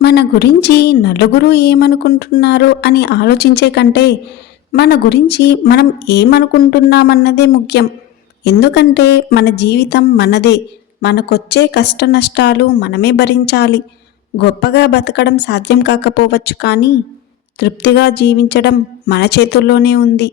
మన గురించి నలుగురు ఏమనుకుంటున్నారో అని ఆలోచించే కంటే, మన గురించి మనం ఏమనుకుంటున్నామన్నదే ముఖ్యం. ఎందుకంటే మన జీవితం మనదే. మనకొచ్చే కష్ట నష్టాలు మనమే భరించాలి. గొప్పగా బతకడం సాధ్యం కాకపోవచ్చు కానీ, తృప్తిగా జీవించడం మన చేతుల్లోనే ఉంది.